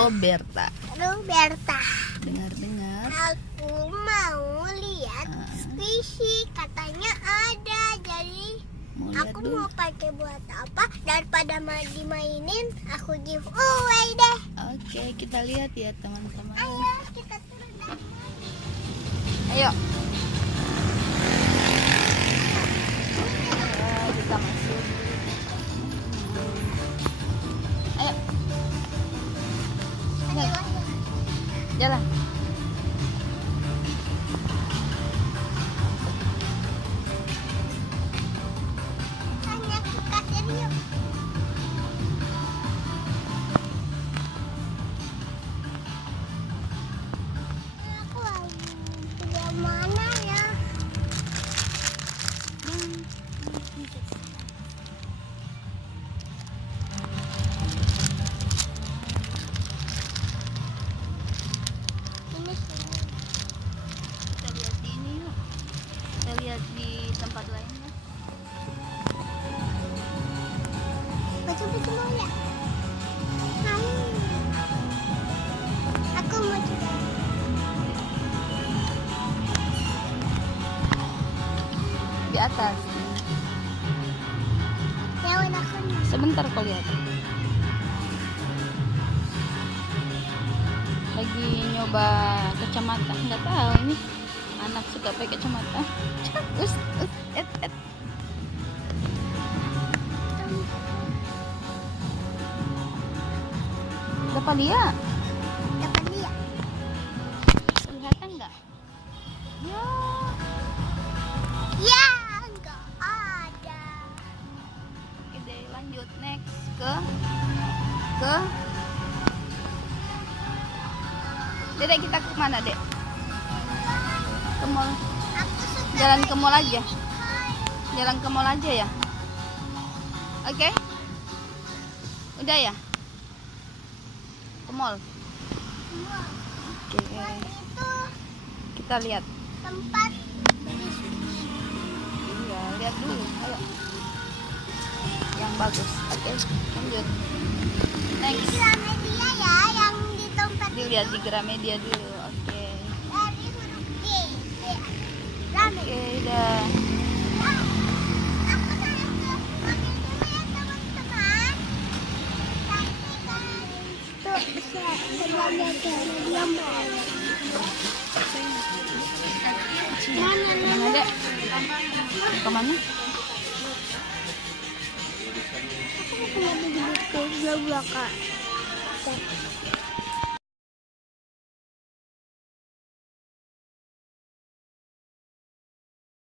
Roberta. Roberta. Dengar-dengar. Aku mau lihat squishy, katanya ada. Jadi aku mau pakai buat apa? Daripada dimainin, aku giveaway deh. Oke, kita lihat ya teman-teman. Ayo kita turun dari Ayo. Kita masuk. Ayo. Jalan. Hanya ke kasir yuk. Aku lagi di mana ya? Ini sini. Kita lihat di ini yuk. Kita lihat di tempat lainnya. Betul-betul mau ya? Mau. Aku mau juga. Di atas. Ya udah aku mau. Sebentar kau lihat. Lagi nyoba kacamata, nggak tahu ini anak suka pakai kacamata. Et. Dapat lihat? Dapat lihat. Kelihatan nggak? Ya. Ya, enggak ada. Oke deh, lanjut next ke Dedek, kita ke mana, Dek? Ke mall. Aku suka Jalan ke mall aja. Jalan ke mall aja ya. Oke? Udah ya? Ke mall. Oke. itu Kita lihat. tempat Iya, lihat dulu. Ayo. Yang bagus. Oke, lanjut. Next. Gramedia ya, yang di tempat Dilihat di Gramedia dulu. Oke. dari huruf G. Oke, udah. Aku sayang ke mobil dulu ya teman-teman. Itu sebagai Gramedia Mall. Mana, Dek? Kemana? Aku mau ke belakang.